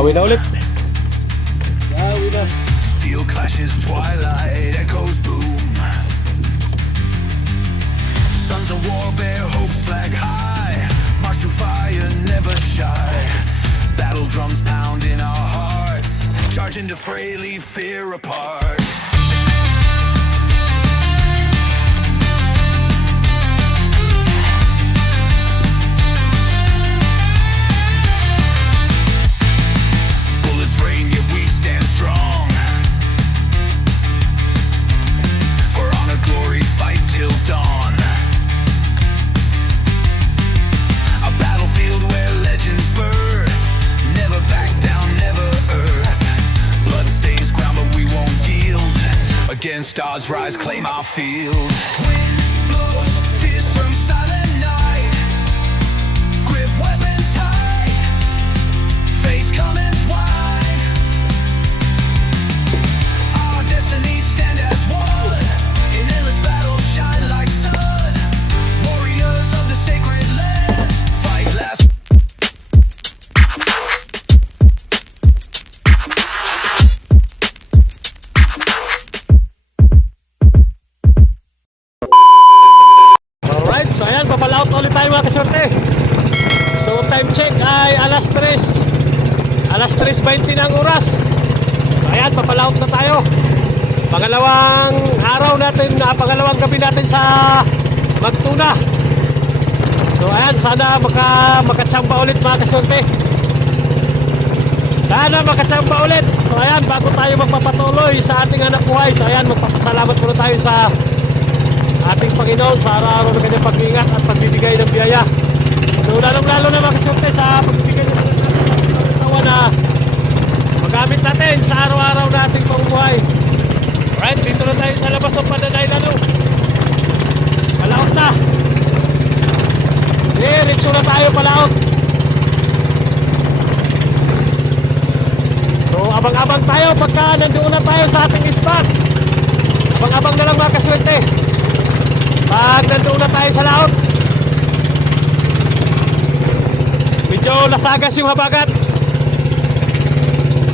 Dawi na ulit. Dawi na. Steel clashes, twilight echoes boom. Sons of war bear hopes flag high. March through fire, never shy. Battle drums pound in our hearts. Charge into fray, leave fear apart. Bullets rain, yet we stand strong. For honor, glory, fight till dawn. A battlefield where legends birth. Never back down, never earth. Blood stains ground, but we won't yield. Against odds, rise, claim our field. Wind blows, fierce through silent night. Grip weapons tight. Face comments wide. Our destinies stand as one. In endless battle, shine like sun. Warriors of the sacred land. Fight last. Alright, so ayan, papalaot ulit tayo mga kasorte. So time check ay alas 3. Alas 3:20 ng oras. So ayan, papalaot na tayo. Pangalawang araw natin, pangalawang gabi natin sa magtuna. So ayan, sana makachamba ulit mga kasorte. Sana makachamba ulit. So ayan, bago tayo magpapatuloy sa ating anak buhay. So ayan, magpapasalamat muna tayo sa ating Panginoon sa araw-araw ng kanyang pag-iingat at pagbibigay ng biyaya. So lalong-lalo na mga kasorte sa pagbibigay ng katawan na magamit natin sa araw-araw na ating pamumuhay. Alright, dito na tayo sa labas ng Pandanay Lalo. Palaot na. Diretso na tayo palaot. So abang-abang tayo pagka nandoon na tayo sa ating spot. Abang-abang na lang mga kaswerte pag nandoon na tayo sa laot. Medyo lasagas yung habagat.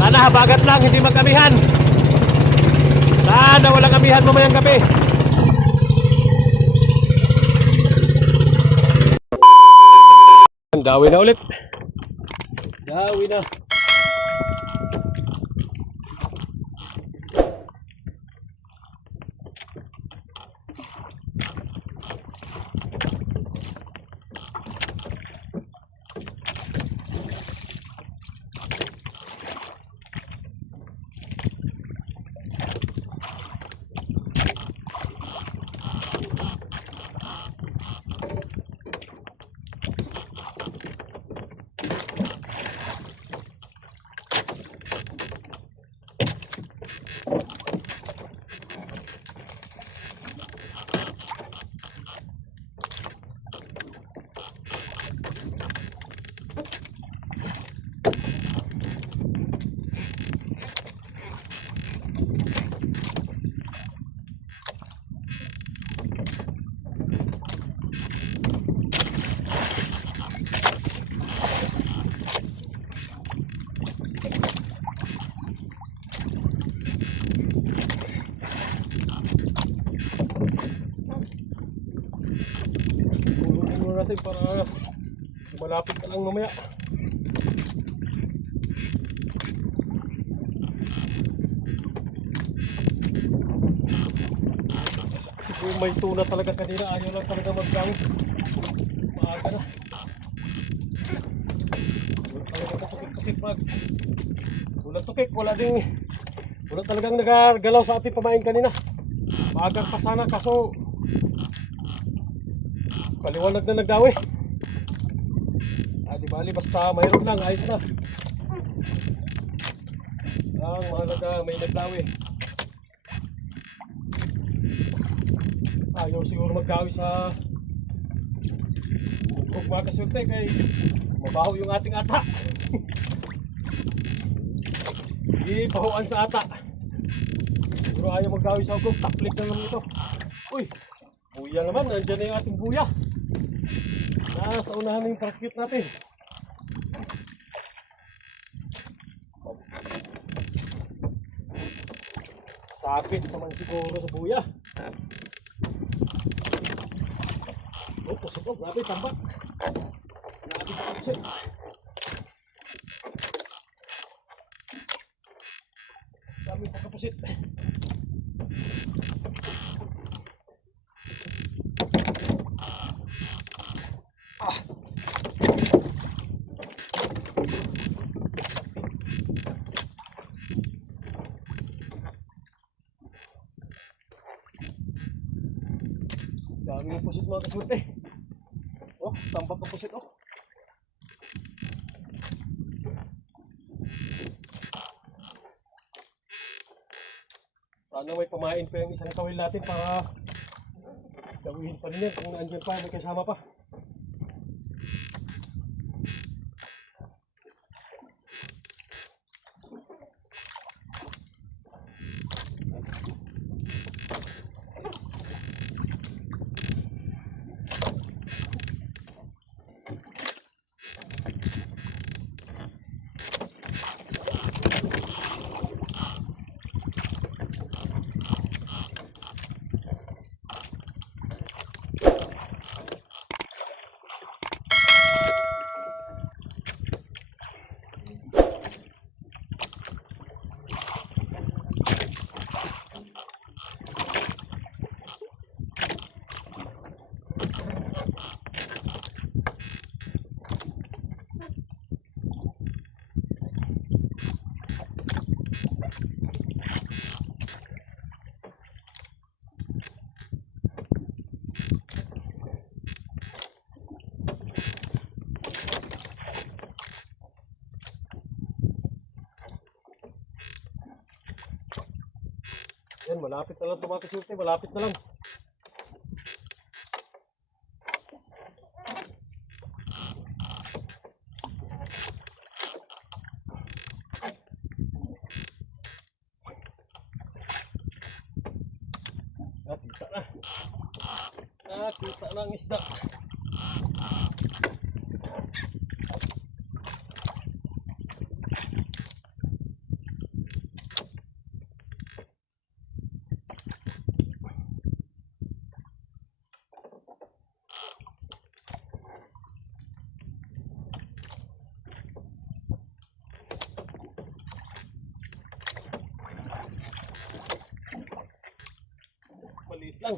Sana habagat lang, hindi magamihan. Sana walang amihan mamayang gabi. Dawi na ulit. Dawi na. Natin para malapit ka lang mamaya. Siguro may tuna talaga kanina, ayaw lang talaga maggamit. Maaga na. Talaga tukik-tukik pag wala tukik, wala talagang nagagalaw sa ating pamain kanina. Maagang pa sana kaso paliwanag na nagdawi. Di bali basta mayroon lang, ayos na. Ang mahalaga may nagdawi. Ayaw siguro magdawi sa huwag mga kasulti kay mabaho yung ating ata. Hindi pahuan sa ata. Siguro ayaw magdawi sa hugog, taplik na lang ito. Uy, buya naman, nandyan na yung ating buya. Nasa unahan na yung parakit natin. Sapit naman siguro sa buya. Oh, puso ko. Grabe, tambak. Grabe ka kasi. Dami pagkapusit. Dami ng pusit mga kasurte. Oh, tambak ang pusit oh. Sana may pamain pa yung isang kawil natin para gawin pa rin yan kung naandyan pa, may kasama pa. Yan, malapit na lang mga kasurte, malapit na lang. Nakita na. Nakita na ang isda. Maliit lang.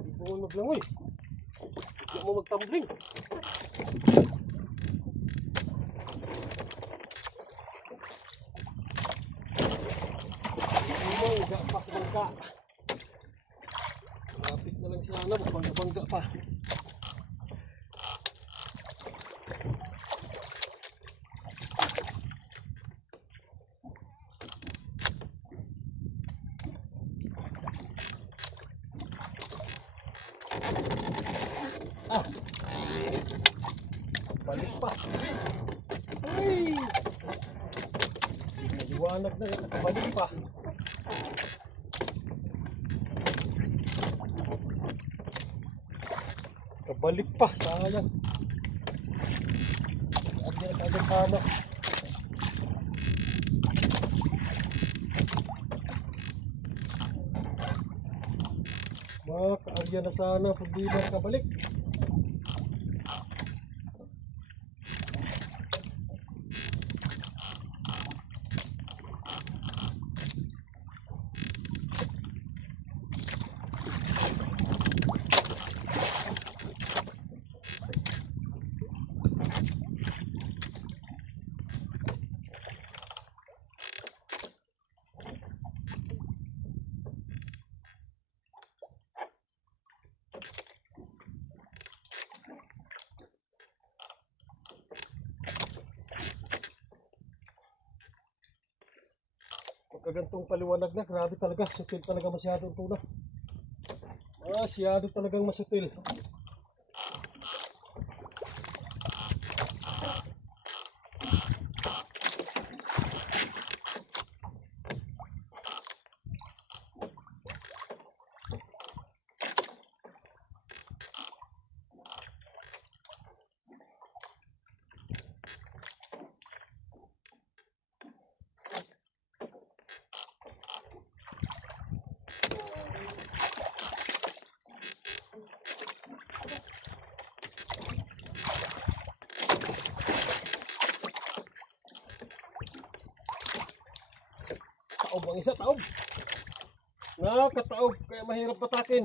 Hindi mo maglangoy. Hindi mo magtumbling. Hindi mo pa sa bangka. Malapit na lang sana, magbangga-bangga pa. Ah! Balik pa. Ay! Maliwanag na yan, nakabalik pa. Kabalik pa, sayang. At yan agad sana. Makaarya na sana pag di na kabalik. Pagkagantong paliwanag na, grabe talaga, sutil talaga masyado ang tuna. Masyado talagang masutil. Taob ang isa, taob. Nakataob, kaya mahirap patakin.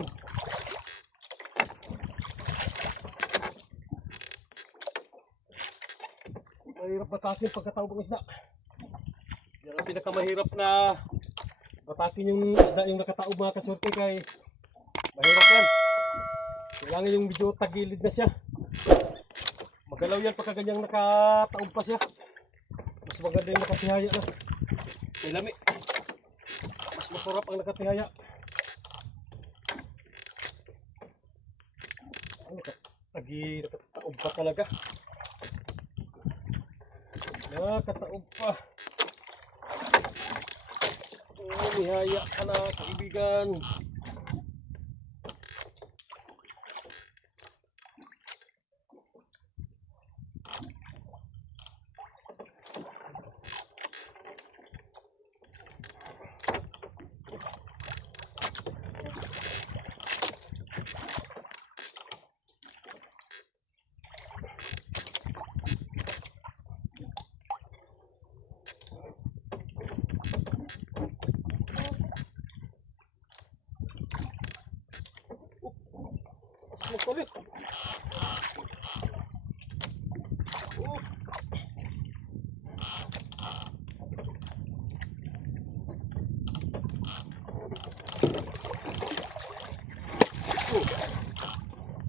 Mahirap patakin pagkataob ang isda. Yan ang pinakamahirap na patakin yung isda yung nakataob mga kasurti kay mahirap yan. Kailangan yung medyo tagilid na siya. Magalaw yan pagka ganyang nakataob pa siya. Mas maganda yung nakatihaya na. May lami. Mas masarap ang nakatihaya. Nakataob pa talaga. Nakataob pa. Nihaya ka na kaibigan. Magkulit.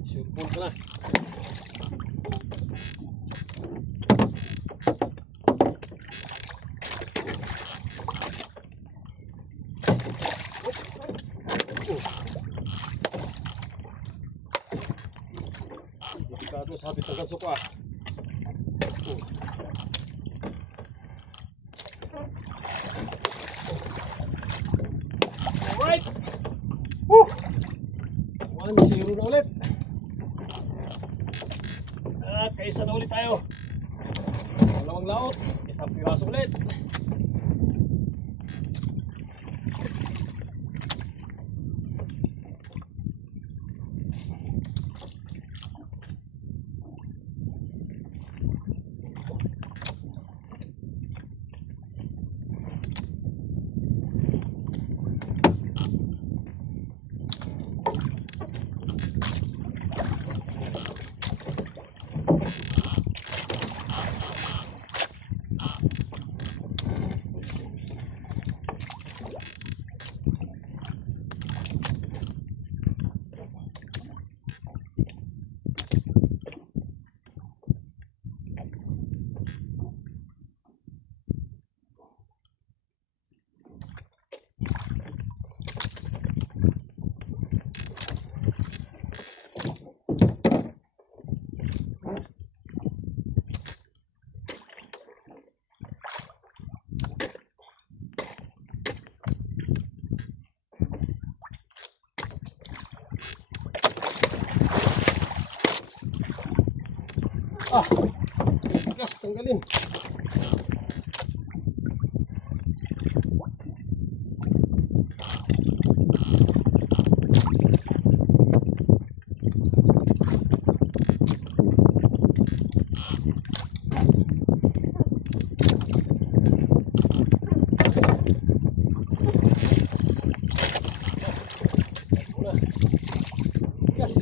Sipon ka na. Delikado sabit ng ganso ko ah. Alright. 1-0 na ulit. Kaisa na ulit tayo. Dalawang laot, isang piraso ulit. Gas, tanggalin. Gas.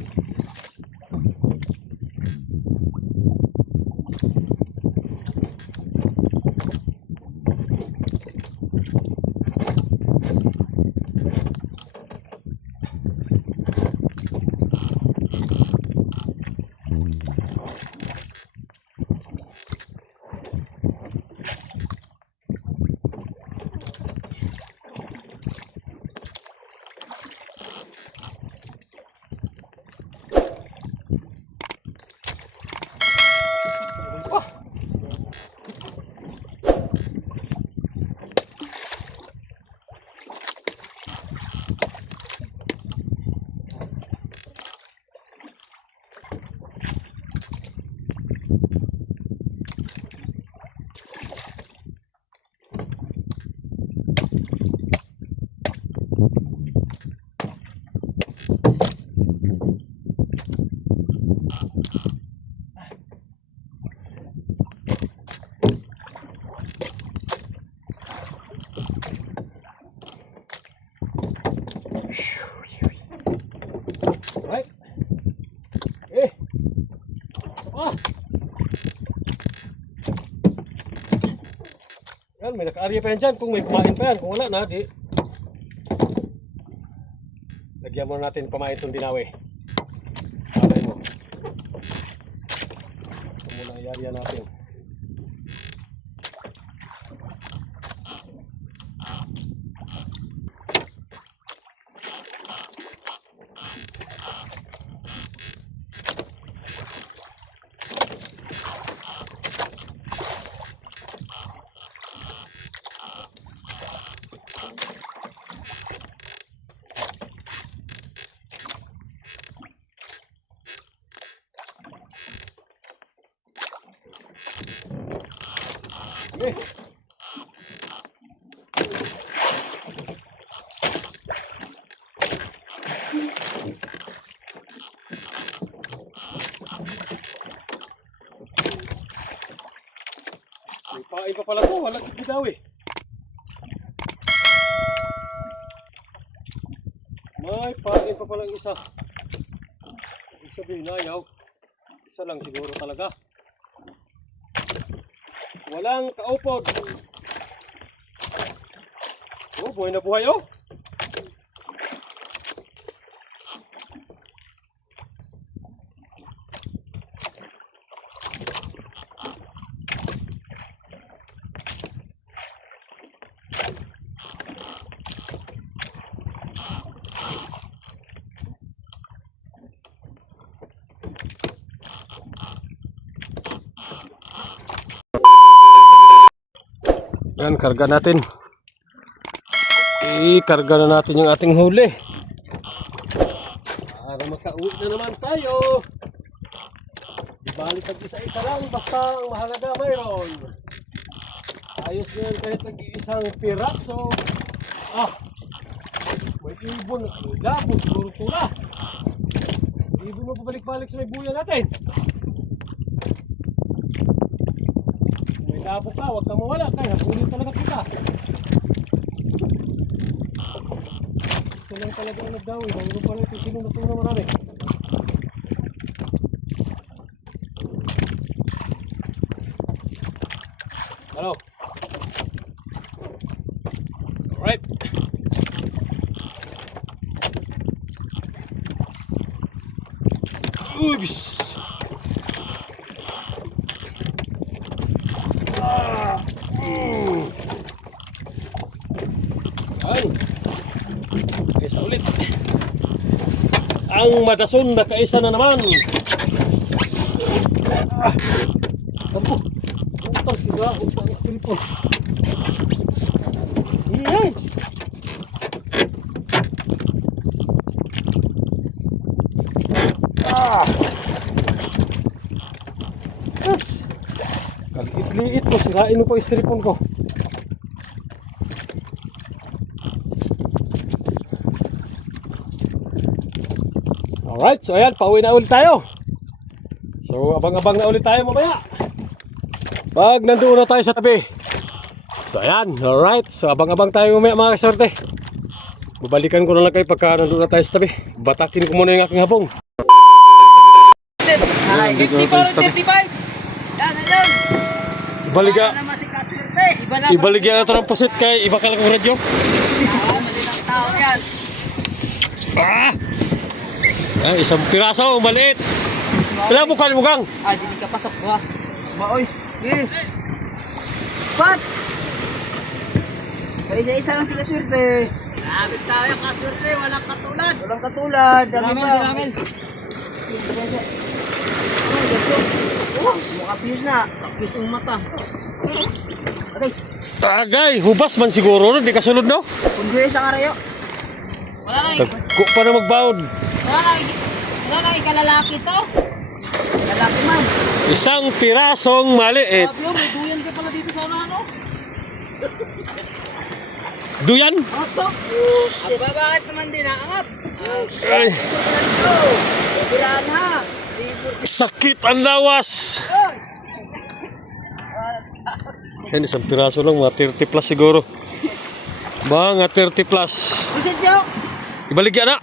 Oh! Yan, may naka-area pa yan dyan. Kung may kumain pa yan. Kung wala na, di. Lagyan muna natin pamain itong dinawi. Alay mo. Ito muna ang area natin. Okay. May pain pa pala to, wala daw eh. May pain pa palang isa. Ibig sabihin ayaw. Isa lang siguro talaga. Walang kaupod. Oh, buhay na buhay oh. Yan, karga natin. I-karga na natin yung ating huli. Para makauwi na naman tayo. Ibalik ang isa-isa lang, basta ang mahalaga mayroon. Ayos na yan kahit nag-iisang piraso. Ah, may ibon, may labot, turtura. Ibon mo pabalik-balik sa may buya natin. Labo ka, huwag kang mawala. Kaya hapulin talaga kita. Silang talaga ang nagdawi. Mayroon pala ito. Sinong natulong marami. Hello. Alright. Oops. Okay, sa ulit. Ang madason na kaisa na naman. Sampo. Utang siga, utang istilpo. Yan. Kaliit-liit mo, sirain mo pa istilpon ko. Alright, so ayan, pauwi na ulit tayo. So abang-abang na ulit tayo mamaya pag nandoon na tayo sa tabi. So ayan, alright. So abang-abang tayo mamaya mga kaswerte. Babalikan ko na lang kayo pagka nandoon na tayo sa tabi. Batakin ko muna yung aking habong. 54-35. Yan, yan. Ibaliga. Wala naman si Kaswerte. Ibaligyan na ito ng pusit kay iba ka lang ng radyo. Malilang tao yan. Ah! Ah, isang piraso, maliit. Kailangan mo kalimugang. Ah, di ka pasok ko ha. Maoy, Pat! Isa-isa lang sila swerte. Grabe tayo yung Kaswerte. Walang katulad. Walang katulad. Dami pa. Mukha pius na. Kapis ang mata. Okay. Tagay, hubas man siguro, no? Di kasunod, no? Kung di isang arayo. Wala lang. Tagko pa na magbaon. Wala lang ikalalaki to. Lalaki man. Isang pirasong maliit. Grabe yun, may duyan ka pala dito sa ano. Duyan? Oto. Aba, bakit naman din naangat? Ay, Biraan ha. sakit ang lawas. Yan, isang piraso lang, mga 30 plus siguro. Mga 30 plus. Busit nyo. Ibaligyan na.